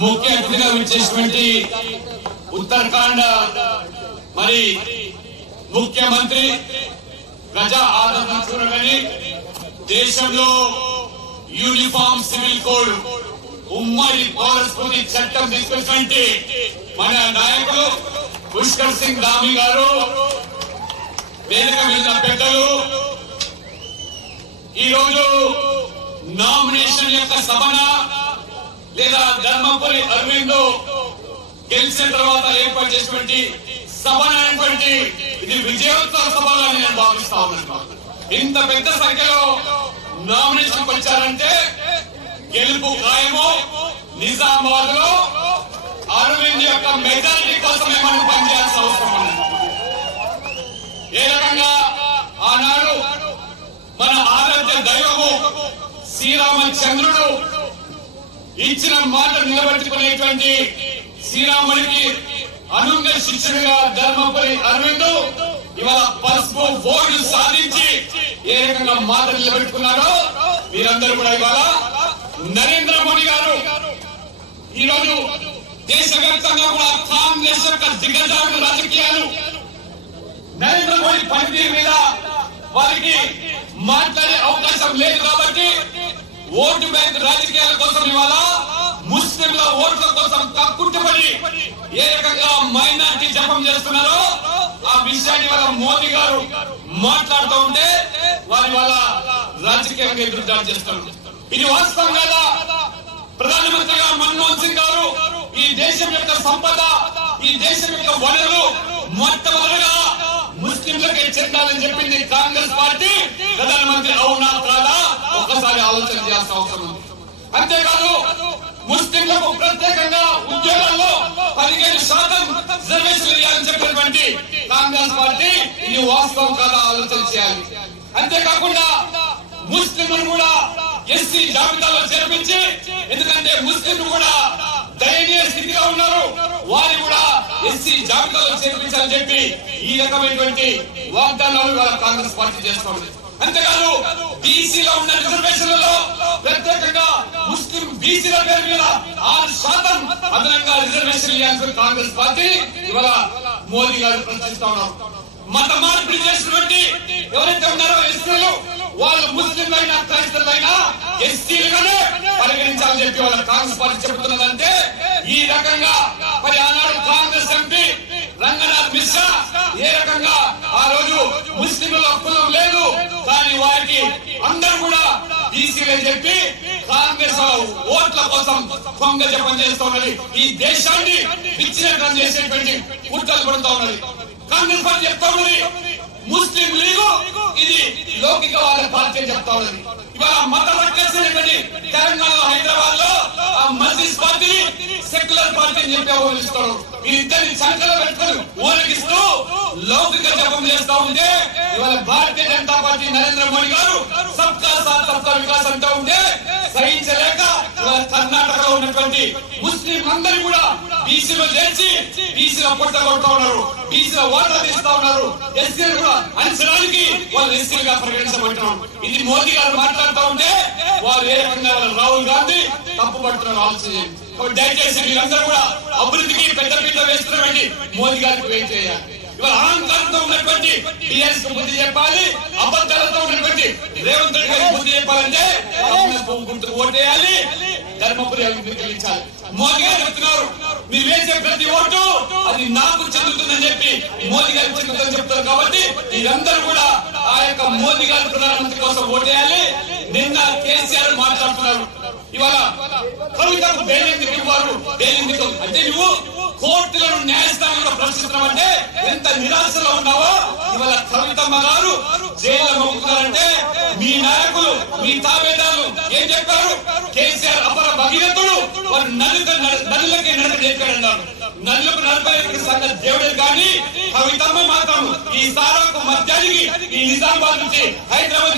ముఖ్య అతిథిగా విచ్చేసినటువంటి ఉత్తరాఖండ్ మరి ముఖ్యమంత్రి ప్రజా ఆదరణ చూడగానే దేశంలో యూనిఫామ్ సివిల్ కోడ్ ఉమ్మడి పౌరస్మృతి చట్టం తీసుకొచ్చినటువంటి మన నాయకులు పుష్కర్ సింగ్ ధామి గారు, వేదిక మీద పెద్దలు, ఈరోజు నామినేషన్ యొక్క సభన లేదా ధర్మపురి అరవింద్ గెలిచిన తర్వాత ఏర్పాటు చేసినటువంటి సభన అనేటువంటి ఇది విజయోత్సవ సభగా నేను భావిస్తా ఉన్నాను. ఇంత పెద్ద సంఖ్యలో నామినేషన్ వచ్చారంటే గెలుపు ఖాయము. నిజామాబాద్ లో అరవింద్ యొక్క మెజారిటీ కోసమే మనం పనిచేయాల్సిన అవసరం ఉంది. ఏ రకంగా ఆనాడు మన ఆరాధ్య దైవము శ్రీరామచంద్రుడు ఇచ్చిన మాట నిలబెట్టుకునేటువంటి శ్రీరాముడికి అనుంగ శిష్యుడిగా ధర్మపురి అరవింద్ ఇవాళ పసుపు ఓటు సాధించి ఏ రకంగా మాట నిలబెట్టుకున్నారో మీరందరూ కూడా ఇవాళ నరేంద్ర మోడీ గారు ఈరోజు దేశవ్యాప్తంగా కూడా కాంగ్రెస్ యొక్క దిగ్గజారుడు రాజకీయాలు నరేంద్ర మోడీ పనితీరు మీద వారికి మాట్లాడే అవకాశం లేదు కాబట్టి ఓటు బ్యాంక్ రాజకీయాల కోసం ఇవాళ ముస్లింల ఓట్ల కోసం కక్కుట్టుబడి ఏ రకంగా మైనారిటీ జపం చేస్తున్నారో ఆ విషయాన్ని వాళ్ళ మోదీ గారు మాట్లాడుతూ ఉంటే వారి వాళ్ళ రాజకీయంగా ఎదురుదాడి చేస్తున్నారు. ఇది వాస్తవం కదా. ప్రధానమంత్రిగా మన్మోహన్ సింగ్ గారు ఈ దేశం యొక్క సంపద, ఈ దేశం యొక్క వనరులు మొట్టమొదటిగా ముస్లింలకే చెందాలని చెప్పింది కాంగ్రెస్ పార్టీ. ప్రధానమంత్రి అవునా కాదా ఒక్కసారి ఆలోచన చేయాల్సిన అవసరం ఉంది. అంతేకాదు ముస్లింలకు ప్రత్యేకంగా ఉద్యోగాల్లో 15% రిజర్వేషన్ ఇవ్వాలని చెప్పినటువంటి కాంగ్రెస్ పార్టీ ఇది వాస్తవం కాదా ఆలోచన చేయాలి. అంతేకాకుండా ముస్లింలు కూడా ఎస్సీ జాబితాలో చేర్పించి, ఎందుకంటే ముస్లింలు కూడా దయనీయ స్థితిలో ఉన్నారు, వారి కూడా ఎస్సీ జాబితాలో చేర్పించాలని చెప్పి ఈ రకమైనటువంటి వాగ్దానాలు కాంగ్రెస్ పార్టీ చేస్తోంది. అంతేకాదు బీసీలో ఉన్న రిజర్వేషన్లలో ప్రత్యేకంగా ముస్లిం బీసీల పేరు మీద 6% అదనంగా రిజర్వేషన్ ఇవ్వాల్సిన కాంగ్రెస్ పార్టీ ఇవాళ మోదీ గారు ప్రశ్నిస్తా ఉన్నారు. మత మార్పిడి చేసినటువంటి ఎవరైతే ఉన్నారో ఎస్సీలు, వాళ్ళు ముస్లింలైనా క్రైస్తవులైనా ఎస్సీలుగానే పరిగణించాలని చెప్పి వాళ్ళ కాంగ్రెస్ పార్టీ చెబుతున్నదంటే ఈ రకంగా మరి ఆనాడు కాంగ్రెస్ ఎంపీ రంగనాథ్ మిశ్రా ఏ రకంగా ఆ రోజు ముస్లింల కులం లేదు కానీ వారికి అందరూ కూడా బీసీలే చెప్పి కాంగ్రెస్ ఓట్ల కోసం కొంగ జపం చేస్తూ ఉన్నది. ఈ దేశాన్ని విచ్ఛిన్నం చేసేటువంటి కుట్రలు పడుతూ ఉన్నది. కాంగ్రెస్ పార్టీ చెప్తా ఉన్నది ముస్లిం లీగు ఇది లౌకికవాద పార్టీ చెప్తా ఉన్నది. ఇవాళ మత రక్షించండి తెలంగాణ హైదరాబాద్ లో ఆ మస్జిద్ పార్టీని సెక్యులర్ పార్టీ అని చెప్పి ఓలిస్తారు. వీరిద్దరిని సంఖ్యలో పెట్టుకుని ఓలిగిస్తూ లౌకిక జపం చేస్తా ఉంటే ఇవాళ భారతీయ జనతా పార్టీ నరేంద్ర మోడీ గారు సబ్కా సాత్ సబ్కా వికాస్ అంటూ ఉంటే సహించలేక ఇవాళ కర్ణాటకలో ఉన్నటువంటి ముస్లిం అందరూ కూడా బీసీలో చేర్చి బీసీలో పొట్ట కొడుతూ ఉన్నారు, బీసీలో ఓట్లు తీస్తా ఉన్నారు. ఎస్సీలు కూడా అంచడానికి వాళ్ళు ఎస్సీలుగా పరిగణించబడుతున్నారు. ఇది మోదీ గారు మాట్లాడుతూ ఉంటే వారు ఏ రకంగా రాహుల్ గాంధీ తప్పు పడుతున్నారు ఆలోచన. దయచేసి మీరందరూ కూడా అభివృద్ధికి పెద్ద పీట వేస్తున్నటువంటి మోదీ గారికి వెయిట్ చేయాలి. ఇవాళ అహంకారంతో ఉన్నటువంటి టీఆర్ఎస్ కు బుద్ధి చెప్పాలి, అబద్ధాలతో ఉన్నటువంటి రేవంత్ రెడ్డి గారికి బుద్ధి చెప్పాలంటే గుర్తుకు ఓటేయాలి, ధర్మపురి గెలిచాలి. మోదీ గారు చెప్తున్నారు మీరు వేసే ప్రతి ఓటు అది నాకు చెందుతుందని చెప్పి మోదీ గారికి చెందుతుందని చెప్తారు. కాబట్టి మీరందరూ కూడా ఆ యొక్క మోదీ గారి ప్రధానమంత్రి కోసం ఓటేయాలి. నిన్న కేసీఆర్ మాట్లాడుతున్నారు ఇవాళ కవితకు బెయిల్ ఎందుకు ఇవ్వరు, బెయిల్ ఎందుకు అంటే నువ్వు కోర్టులను న్యాయస్థానంలో ప్రశ్నించడం అంటే ఎంత నిరాశలో ఉన్నావో ఇవాళ కవితమ్మ గారు జైల్లో మొక్కుతారంటే మీ నాయకులు మీ తాబేదారులు ఏం చెప్పారు? కేసీఆర్ అపర భగీరథుడు, వారు నదులకి నడక చెప్పాడన్నారు. నదులకు నడపే సంగతి దేవుడే కానీ కవితమ్మ మాత్రం ఈ సారాకు మధ్యానికి ఈ నిజామాబాద్ నుంచి హైదరాబాద్